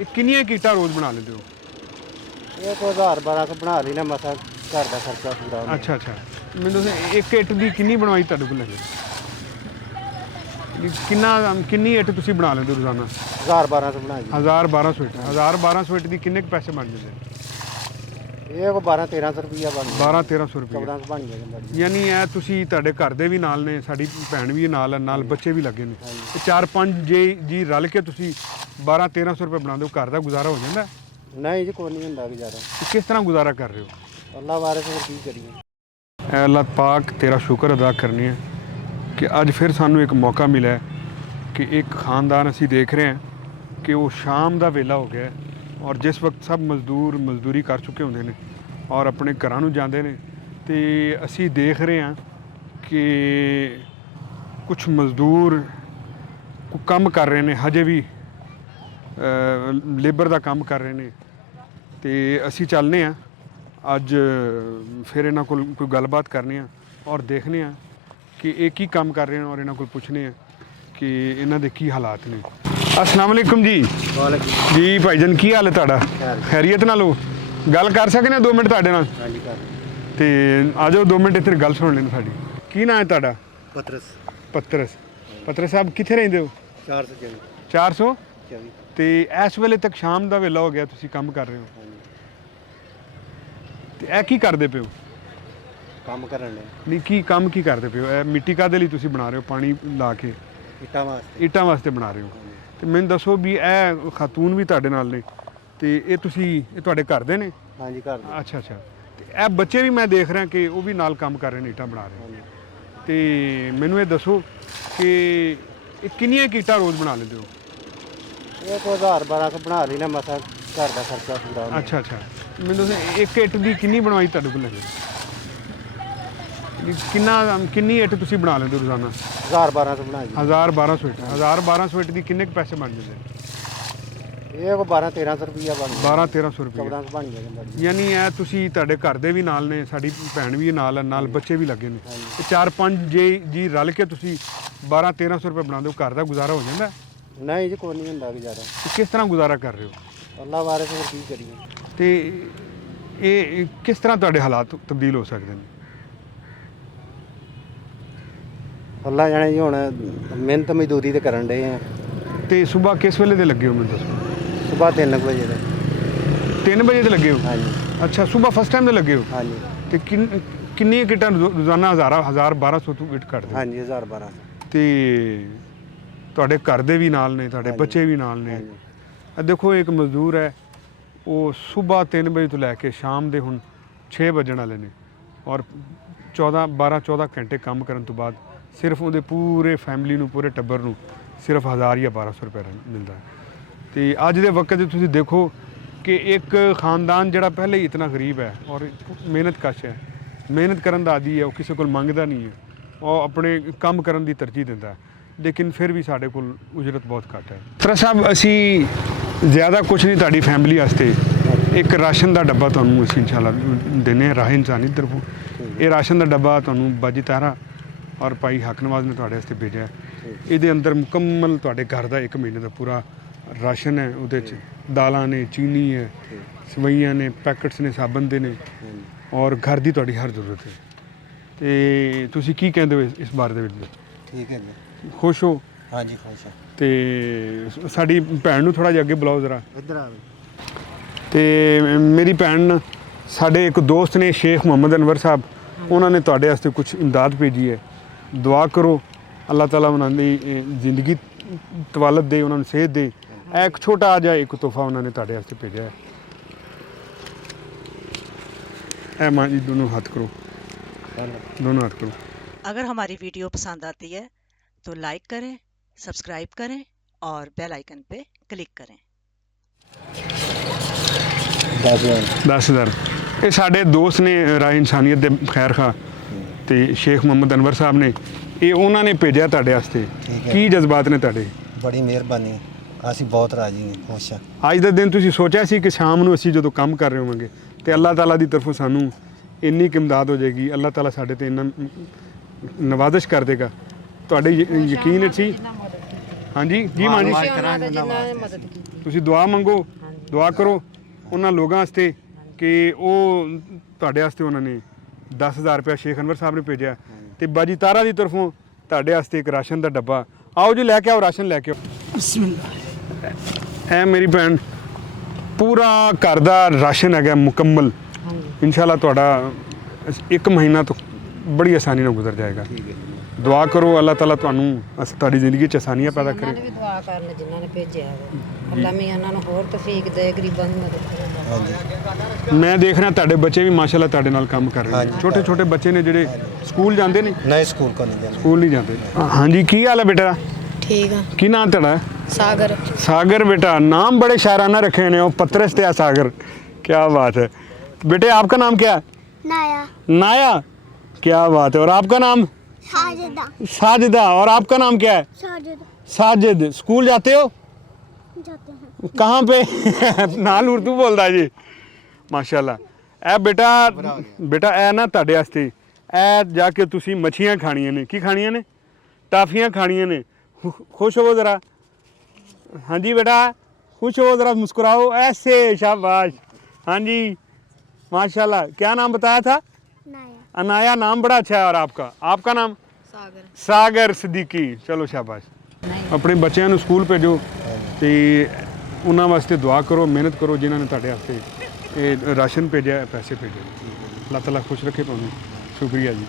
ਇਹ ਕਿੰਨੀਆਂ ਕੀਟਾਂ ਰੋਜ਼ ਬਣਾ ਲੈਂਦੇ ਹੋ? ਇਹ ਕੋਈ 1000-1200 ਬਣਾ ਲਈ ਨਾ ਮਸਾ ਘਰ ਦਾ ਖਰਚਾ ਪੂਰਾ ਹੁੰਦਾ। ਅੱਛਾ ਅੱਛਾ, ਮੈਨੂੰ ਦੱਸੋ ਇੱਕ ਇੱਟ ਦੀ ਕਿੰਨੀ ਬਣਵਾਈ ਤੁਹਾਡੇ ਕੋਲ ਲੱਗੇ? ਕਿੰਨੀ ਇੱਟ ਤੁਸੀਂ ਬਣਾ ਲੈਂਦੇ ਹੋ ਰੋਜ਼ਾਨਾ? 1000-1200 ਬਣਾ ਜੀ। 1000-1200 ਇੱਟ। 1000-1200 ਇੱਟ ਦੀ ਕਿੰਨੇ ਕੁ ਪੈਸੇ ਬਣ ਜਾਂਦੇ? ਇਹ ਕੋਈ 12-1300 ਰੁਪਈਆ ਬਣ ਜਾਂਦਾ। 12-1300 ਰੁਪਏ। 1400 ਬਣ ਜਾਂਦਾ ਜੀ। ਯਾਨੀ ਇਹ ਤੁਸੀਂ ਤੁਹਾਡੇ ਘਰ ਦੇ ਵੀ ਨਾਲ ਨੇ, ਸਾਡੀ ਭੈਣ ਵੀ ਨਾਲ ਹੈ, ਨਾਲ ਬੱਚੇ ਵੀ ਲੱਗੇ ਨੇ, ਤੇ 4-5 ਜੀ ਰਲ ਕੇ ਤੁਸੀਂ 12-1300 ਰੁਪਏ ਬਣਾਉਂਦੇ ਹੋ, ਘਰ ਦਾ ਗੁਜ਼ਾਰਾ ਹੋ ਜਾਂਦਾ? ਨਹੀਂ ਜੀ ਕੋਈ ਨਹੀਂ ਹੁੰਦਾ ਗੁਜ਼ਾਰਾ। ਤੇ ਕਿਸ ਤਰ੍ਹਾਂ ਗੁਜ਼ਾਰਾ ਕਰ ਰਹੇ ਹੋ? ਅੱਲਾ ਵਾਰਿਸ ਹੋਰ ਕੀ ਕਰੀਏ। ਐ ਅੱਲਾਹ ਪਾਕ ਤੇਰਾ ਸ਼ੁਕਰ ਅਦਾ ਕਰਨੀ ਹੈ ਕਿ ਅੱਜ ਫਿਰ ਸਾਨੂੰ ਇੱਕ ਮੌਕਾ ਮਿਲਿਆ ਹੈ ਕਿ ਇੱਕ ਖਾਨਦਾਨ ਅਸੀਂ ਦੇਖ ਰਹੇ ਹਾਂ ਕਿ ਉਹ ਸ਼ਾਮ ਦਾ ਵੇਲਾ ਹੋ ਗਿਆ ਹੈ ਔਰ ਜਿਸ ਵਕਤ ਸਭ ਮਜ਼ਦੂਰ ਮਜ਼ਦੂਰੀ ਕਰ ਚੁੱਕੇ ਹੁੰਦੇ ਨੇ ਔਰ ਆਪਣੇ ਘਰਾਂ ਨੂੰ ਜਾਂਦੇ ਨੇ, ਤੇ ਅਸੀਂ ਦੇਖ ਰਹੇ ਹਾਂ ਕਿ ਕੁਝ ਮਜ਼ਦੂਰ ਕੰਮ ਕਰ ਰਹੇ ਨੇ, ਹਜੇ ਵੀ ਲੇਬਰ ਦਾ ਕੰਮ ਕਰ ਰਹੇ ਨੇ, ਤੇ ਅਸੀਂ ਚੱਲਨੇ ਆ ਅੱਜ ਫਿਰ ਇਹਨਾਂ ਕੋਲ ਕੋਈ ਗੱਲਬਾਤ ਕਰਨੀ ਆ ਔਰ ਦੇਖਨੇ ਆ ਕਿ ਇਹ ਕੀ ਕੰਮ ਕਰ ਰਹੇ ਨੇ ਔਰ ਇਹਨਾਂ ਕੋਲ ਪੁੱਛਨੇ ਆ ਕਿ ਇਹਨਾਂ ਦੇ ਕੀ ਹਾਲਾਤ ਨੇ। अस्सलाम वालेकुम जी। ਵਾਲੇਕੁਮ ਜੀ ਭਾਈਜਾਨ ਕੀ ਹਾਲ ਹੈ ਤੁਹਾਡਾ? ਖੈਰੀਅਤ ਨਾਲ ਹੋ? ਗੱਲ ਕਰ ਸਕਦੇ 2 ਮਿੰਟ ਤੁਹਾਡੇ ਨਾਲ? ਹਾਂਜੀ ਕਰ ਤੇ ਆ ਜਾਓ 2 ਮਿੰਟ ਇੱਥੇ ਗੱਲ ਸੁਣ ਲੈਣ ਸਾਡੀ। ਕੀ ਨਾਂ ਹੈ ਤੁਹਾਡਾ? ਪਤਰਸ ਪਤਰਸ ਸਾਹਿਬ ਕਿੱਥੇ ਰਹਿੰਦੇ ਹੋ? 424 424 ਤੇ ਇਸ ਵੇਲੇ ਤੱਕ ਸ਼ਾਮ ਦਾ ਵੇਲਾ ਹੋ ਗਿਆ, ਤੁਸੀਂ ਕੰਮ ਕਰ ਰਹੇ ਹੋ, ਤੇ ਇਹ ਕੀ ਕਰਦੇ ਪਿਓ? ਕੰਮ ਕਰਨ ਦੇ ਨਹੀਂ ਕੀ ਕੰਮ ਕੀ ਕਰਦੇ ਪਿਓ? ਇਹ ਮਿੱਟੀ ਕਾਹਦੇ ਲਈ ਤੁਸੀਂ ਬਣਾ ਰਹੇ ਹੋ? ਪਾਣੀ ਲਾ ਕੇ ਇੱਟਾਂ ਵਾਸਤੇ ਬਣਾ ਰਹੇ ਹੋ? ਤੇ ਮੈਨੂੰ ਦੱਸੋ ਵੀ ਇਹ ਖਾਤੂਨ ਵੀ ਤੁਹਾਡੇ ਨਾਲ ਨੇ, ਤੇ ਇਹ ਤੁਹਾਡੇ ਘਰ ਦੇ ਨੇ? ਹਾਂਜੀ ਘਰ ਦੇ। ਅੱਛਾ ਅੱਛਾ, ਤੇ ਇਹ ਬੱਚੇ ਵੀ ਮੈਂ ਦੇਖ ਰਿਹਾ ਕਿ ਉਹ ਵੀ ਨਾਲ ਕੰਮ ਕਰ ਰਹੇ ਨੇ, ਇੱਟਾਂ ਬਣਾ ਰਹੇ ਨੇ। ਤੇ ਮੈਨੂੰ ਇਹ ਦੱਸੋ ਕਿ ਇਹ ਕਿੰਨੀਆਂ ਕੀਟਾਂ ਰੋਜ਼ ਬਣਾ ਲੈਂਦੇ ਹੋ? ਇਹ ਕੋਈ 1000-1200 ਬਣਾ ਲਈ ਨਾ ਮਸਾ ਘਰ ਦਾ ਖਰਚਾ ਪੂਰਾ ਹੁੰਦਾ। ਅੱਛਾ ਅੱਛਾ, ਮੈਨੂੰ ਦੱਸੋ ਇੱਕ ਇੱਟ ਦੀ ਕਿੰਨੀ ਬਣਵਾਈ ਤੁਹਾਡੇ ਕੋਲ ਲੱਗੇ? ਕਿੰਨੀ ਇੱਟ ਤੁਸੀਂ ਬਣਾ ਲੈਂਦੇ ਹੋ ਰੋਜ਼ਾਨਾ? 1000-1200 ਬਣਾ ਜੀ। 1000-1200 ਇੱਟ। 1000-1200 ਇੱਟ ਦੀ ਕਿੰਨੇ ਕੁ ਪੈਸੇ ਬਣ ਜਾਂਦੇ? ਇਹ ਕੋਈ 12-1300 ਰੁਪਈਆ ਬਣ ਜਾਂਦਾ। 12-1300 ਰੁਪਏ। 1400 ਬਣ ਜਾਂਦਾ ਜੀ। ਯਾਨੀ ਇਹ ਤੁਸੀਂ ਤੁਹਾਡੇ ਘਰ ਦੇ ਵੀ ਨਾਲ ਨੇ, ਸਾਡੀ ਭੈਣ ਵੀ ਨਾਲ ਹੈ, ਨਾਲ ਬੱਚੇ ਵੀ ਲੱਗੇ ਨੇ, ਤੇ 4-5 ਜੀ ਰਲ ਕੇ ਤੁਸੀਂ 12-1300 ਰੁਪਏ ਬਣਾਉਂਦੇ ਹੋ, ਘਰ ਦਾ ਗੁਜ਼ਾਰਾ ਹੋ ਜਾਂਦਾ? ਨਹੀਂ ਜੀ ਕੋਈ ਨਹੀਂ ਹੁੰਦਾ ਗੁਜ਼ਾਰਾ। ਤੇ ਕਿਸ ਤਰ੍ਹਾਂ ਗੁਜ਼ਾਰਾ ਕਰ ਰਹੇ ਹੋ? ਅੱਲਾ ਵਾਰਿਸ ਹੋਰ ਕੀ ਕਰੀਏ। ਤੇ ਇਹ ਕਿਸ ਤਰ੍ਹਾਂ ਤੁਹਾਡੇ ਹਾਲਾਤ ਤਬਦੀਲ ਹੋ ਸਕਦੇ ਨੇ? ਅੱਲਾ ਜਾਣੇ ਜੀ, ਹੁਣ ਮਿਹਨਤ ਮਜ਼ਦੂਰੀ ਤੇ ਕਰਨ ਡਏ ਆ। ਤੇ ਸਵੇਰ ਕਿਸ ਵੇਲੇ ਦੇ ਲੱਗੇ ਹੋ ਮੈਨੂੰ ਦੱਸੋ? ਸਵੇਰ 3 ਵਜੇ ਦੇ। 3 ਵਜੇ ਦੇ ਲੱਗੇ ਹੋ? ਹਾਂਜੀ ਅੱਛਾ, ਸਵੇਰ ਫਸਟ ਟਾਈਮ ਦੇ ਲੱਗੇ ਹੋ? ਹਾਂਜੀ ਤੇ ਕਿੰਨੀਆਂ ਕਿੱਟਾਂ ਰੋਜ਼ਾਨਾ 1000-1200 ਤੋਂ ਇੱਟ ਕੱਢਦੇ? ਹਾਂਜੀ 1000-1200। ਤੇ ਤੁਹਾਡੇ ਘਰ ਦੇ ਵੀ ਨਾਲ ਨੇ, ਤੁਹਾਡੇ ਬੱਚੇ ਵੀ ਨਾਲ ਨੇ। ਇਹ ਦੇਖੋ ਇੱਕ ਮਜ਼ਦੂਰ ਹੈ, ਉਹ ਸਵੇਰ 3 ਵਜੇ ਤੋਂ ਲੈ ਕੇ ਸ਼ਾਮ ਦੇ ਹੁਣ 6 ਵੱਜਣ ਵਾਲੇ ਨੇ ਔਰ 12-14 ਘੰਟੇ ਕੰਮ ਕਰਨ ਤੋਂ ਬਾਅਦ ਸਿਰਫ ਉਹਦੇ ਪੂਰੇ ਫੈਮਿਲੀ ਨੂੰ, ਪੂਰੇ ਟੱਬਰ ਨੂੰ ਸਿਰਫ 1000 ਜਾਂ 1200 ਰੁਪਏ ਮਿਲਦਾ ਹੈ। ਤੇ ਅੱਜ ਦੇ ਵਕਤ 'ਚ ਤੁਸੀਂ ਦੇਖੋ ਕਿ ਇੱਕ ਖਾਨਦਾਨ ਜਿਹੜਾ ਪਹਿਲੇ ਹੀ ਇਤਨਾ ਗਰੀਬ ਹੈ ਔਰ ਮਿਹਨਤ ਕਸ਼ ਹੈ, ਮਿਹਨਤ ਕਰਨ ਦਾ ਆਦੀ ਹੈ, ਉਹ ਕਿਸੇ ਕੋਲ ਮੰਗਦਾ ਨਹੀਂ ਹੈ, ਉਹ ਆਪਣੇ ਕੰਮ ਕਰਨ ਦੀ ਤਰਜੀਹ ਦਿੰਦਾ ਹੈ, ਲੇਕਿਨ ਫਿਰ ਵੀ ਸਾਡੇ ਕੋਲ ਉਜਰਤ ਬਹੁਤ ਘੱਟ ਹੈ। ਤਰਾ ਸਾਹਿਬ ਅਸੀਂ ਜ਼ਿਆਦਾ ਕੁਝ ਨਹੀਂ ਤੁਹਾਡੀ ਫੈਮਿਲੀ ਵਾਸਤੇ ਇੱਕ ਰਾਸ਼ਨ ਦਾ ਡੱਬਾ ਤੁਹਾਨੂੰ ਅਸੀਂ ਇਨਸ਼ਾਅੱਲਾ ਦਿੰਦੇ ਹਾਂ, ਰਾਹ ਇਨਸਾਨੀ ਤਰਫੋਂ। ਇਹ ਰਾਸ਼ਨ ਦਾ ਡੱਬਾ ਤੁਹਾਨੂੰ ਬਾਜੀ ਤਾਰਾ ਔਰ ਭਾਈ ਹੱਕ ਨਵਾਜ਼ ਨੇ ਤੁਹਾਡੇ ਵਾਸਤੇ ਭੇਜਿਆ। ਇਹਦੇ ਅੰਦਰ ਮੁਕੰਮਲ ਤੁਹਾਡੇ ਘਰ ਦਾ 1 ਮਹੀਨੇ ਦਾ ਪੂਰਾ ਰਾਸ਼ਨ ਹੈ। ਉਹਦੇ 'ਚ ਦਾਲਾਂ ਨੇ, ਚੀਨੀ ਹੈ, ਸਵਈਆਂ ਨੇ, ਪੈਕਟਸ ਨੇ, ਸਾਬਣ ਦੇ ਨੇ ਔਰ ਘਰ ਦੀ ਤੁਹਾਡੀ ਹਰ ਜ਼ਰੂਰਤ ਹੈ। ਤੇ ਤੁਸੀਂ ਕੀ ਕਹਿੰਦੇ ਹੋ ਇਸ ਬਾਰੇ ਦੇ ਵਿੱਚ? ਠੀਕ ਹੈ ਜੀ। ਖੁਸ਼ ਹੋ? ਹਾਂਜੀ ਖੁਸ਼ ਹਾਂ। ਤੇ ਸਾਡੀ ਭੈਣ ਨੂੰ ਥੋੜ੍ਹਾ ਜਿਹਾ ਅੱਗੇ ਬੁਲਾਓ ਜ਼ਰਾ। ਇੱਧਰ ਆ। ਤੇ ਮੇਰੀ ਭੈਣ, ਸਾਡੇ ਇੱਕ ਦੋਸਤ ਨੇ ਸ਼ੇਖ ਮੁਹੰਮਦ ਅਨਵਰ ਸਾਹਿਬ, ਉਹਨਾਂ ਨੇ ਤੁਹਾਡੇ ਵਾਸਤੇ ਕੁਝ ਇਮਦਾਦ ਭੇਜੀ ਹੈ। ਦੁਆ ਕਰੋ ਅੱਲਾਹ ਤਾਲਾ ਉਹਨਾਂ ਦੀ ਜ਼ਿੰਦਗੀ ਤਵਾਲਤ ਦੇ, ਉਹਨਾਂ ਨੂੰ ਸਿਹਤ ਦੇ। ਇਹ ਇੱਕ ਛੋਟਾ ਜਿਹਾ ਇੱਕ ਤੋਹਫਾ ਉਹਨਾਂ ਨੇ ਤੁਹਾਡੇ ਵਾਸਤੇ ਭੇਜਿਆ ਹੈ। ਇਹ ਮਾਂ ਜੀ दोनों हाथ करो, दोनों हाथ करो। अगर हमारी वीडियो पसंद आती है तो लाइक करें, सब्सक्राइब करें और बेल आइकन पे क्लिक करें। 10,000। ਇਹ ਸਾਡੇ ਦੋਸਤ ਨੇ ਰਾਹ ਇਨਸਾਨੀਅਤ ਦੇ ਖੈਰ ਖਾ ਤੇ ਸ਼ੇਖ ਮੁਹੰਮਦ ਅਨਵਰ ਸਾਹਿਬ ਨੇ, ਇਹ ਉਹਨਾਂ ਨੇ ਭੇਜਿਆ ਤੁਹਾਡੇ ਵਾਸਤੇ। ਕੀ ਜਜ਼ਬਾਤ ਨੇ ਤੁਹਾਡੇ? ਬੜੀ ਮਿਹਰਬਾਨੀ, ਅਸੀਂ ਬਹੁਤ ਰਾਜੀ ਹਾਂ, ਖੁਸ਼ ਹਾਂ। ਅੱਜ ਦਾ ਦਿਨ ਤੁਸੀਂ ਸੋਚਿਆ ਸੀ ਕਿ ਸ਼ਾਮ ਨੂੰ ਅਸੀਂ ਜਦੋਂ ਕੰਮ ਕਰ ਰਹੇ ਹੋਵਾਂਗੇ ਤੇ ਅੱਲਾਹ ਤਾਲਾ ਦੀ ਤਰਫੋਂ ਸਾਨੂੰ ਇੰਨੀ ਕੁ ਇਮਦਾਦ ਹੋ ਜਾਏਗੀ, ਅੱਲਾਹ ਤਾਲਾ ਸਾਡੇ ਤੇ ਇੰਨਾ ਨਵਾਜ਼ਿਸ਼ ਕਰ ਦੇਗਾ? ਤੁਹਾਡੇ ਯਕੀਨ ਸੀ? ਹਾਂਜੀ ਜੀ ਮਾਂ ਜੀ। ਜਿਨ੍ਹਾਂ ਨੇ ਮਦਦ ਕੀਤੀ। ਤੁਸੀਂ ਦੁਆ ਮੰਗੋ, ਦੁਆ ਕਰੋ ਉਹਨਾਂ ਲੋਕਾਂ ਵਾਸਤੇ ਕਿ ਉਹ ਤੁਹਾਡੇ ਵਾਸਤੇ ਉਹਨਾਂ ਨੇ 10,000 ਰੁਪਇਆ ਸ਼ੇਖ ਅਨਵਰ ਸਾਹਿਬ ਨੇ ਭੇਜਿਆ ਤੇ ਬਾਜੀ ਤਾਰਾ ਦੀ ਤਰਫੋਂ ਤੁਹਾਡੇ ਵਾਸਤੇ ਇੱਕ ਰਾਸ਼ਨ ਦਾ ਡੱਬਾ। ਆਓ ਜੀ ਲੈ ਕੇ ਆਓ, ਰਾਸ਼ਨ ਲੈ ਕੇ ਆਓ। ਬਿਸਮਿਲ੍ਲਾ। ਇਹ ਮੇਰੀ ਭੈਣ ਪੂਰਾ ਘਰ ਦਾ ਰਾਸ਼ਨ ਹੈਗਾ ਮੁਕੰਮਲ। ਇਨਸ਼ਾਅੱਲਾ ਤੁਹਾਡਾ 1 ਮਹੀਨਾ ਤੋਂ ਬੜੀ ਆਸਾਨੀ ਨਾਲ ਗੁਜ਼ਰ ਜਾਏਗਾ। ਦੁਆ ਕਰੋ ਅੱਲਾਹ ਤਾਲਾ ਤੁਹਾਨੂੰ ਤੁਹਾਡੀ ਜ਼ਿੰਦਗੀ 'ਚ ਆਸਾਨੀਆਂ ਪੈਦਾ ਉਹਨਾਂ ਕਰੇ। ਨੇ ਵੀ ਦੁਆ ਕਰਨ ਜਿਨ੍ਹਾਂ ਨੇ ਭੇਜਿਆ ਹੈ ਅੱਲਾ ਮੀਆਂ ਉਹਨਾਂ ਨੂੰ ਹੋਰ ਤੌਫੀਕ ਦੇ, ਗਰੀਬਾਂ ਦੀ ਮਦਦ ਕਰੇ। ਮੈਂ ਦੇਖ ਰਿਹਾ ਤੁਹਾਡੇ ਬੱਚੇ ਵੀ ਮਾਸ਼ਾਅੱਲਾ ਤੁਹਾਡੇ ਨਾਲ ਕੰਮ ਕਰ ਰਹੇ ਨੇ। ਛੋਟੇ ਛੋਟੇ ਬੱਚੇ ਨੇ ਜਿਹੜੇ ਸਕੂਲ ਜਾਂਦੇ ਨੇ? ਨਹੀਂ ਸਕੂਲ ਕੋ ਨਹੀਂ ਜਾਂਦੇ। ਸਕੂਲ ਨਹੀਂ ਜਾਂਦੇ। ਹਾਂਜੀ, ਕੀ ਹਾਲ ਹੈ ਬੇਟਾ? ਠੀਕ ਆ। ਕੀ ਨਾਮ ਤੁਹਾਡਾ? ਸਾਗਰ। सागर बेटा, नाम बड़े शायराना रखे हैं हो, पत्रस थे सागर, क्या बात है बेटे। आपका नाम क्या है? नाया। नाया, क्या बात है। और आपका नाम? साजिदा। साजिदा। और आपका नाम क्या है? साजिद। साजिद। स्कूल जाते हो? जाते हैं। कहाँ पे? नाल उर्दू बोलता जी माशाल्लाह। ए बेटा बेटा ए ना ਤੁਹਾਡੇ ਵਾਸਤੇ ए जाके ਤੁਸੀਂ ਮੱਛੀਆਂ ਖਾਣੀਆਂ ਨੇ। ਕੀ ਖਾਣੀਆਂ ਨੇ? ਟਾਫੀਆਂ ਖਾਣੀਆਂ ਨੇ। खुश हो ज़रा। हाँ जी बेटा, खुश हो ज़रा, मुस्कुराओ ऐसे, शाबाश। हाँ जी माशाल्लाह। क्या नाम बताया था? नाया। अनाया। नाम बड़ा अच्छा है। और आपका? आपका नाम? ਸਾਗਰ। सागर सिद्दीकी। चलो शाबाश। ਆਪਣੇ ਬੱਚਿਆਂ ਨੂੰ ਸਕੂਲ ਭੇਜੋ ਤੇ ਉਹਨਾਂ ਵਾਸਤੇ ਦੁਆ ਕਰੋ, ਮਿਹਨਤ ਕਰੋ ਜਿਨ੍ਹਾਂ ਨੇ ਤੁਹਾਡੇ ਵਾਸਤੇ ਇਹ ਰਾਸ਼ਨ ਭੇਜਿਆ, ਪੈਸੇ ਭੇਜੇ। ਅੱਲਾਹ ਤਾਲਾ ਖੁਸ਼ ਰੱਖੇ ਤੁਹਾਨੂੰ। ਸ਼ੁਕਰੀਆ ਜੀ।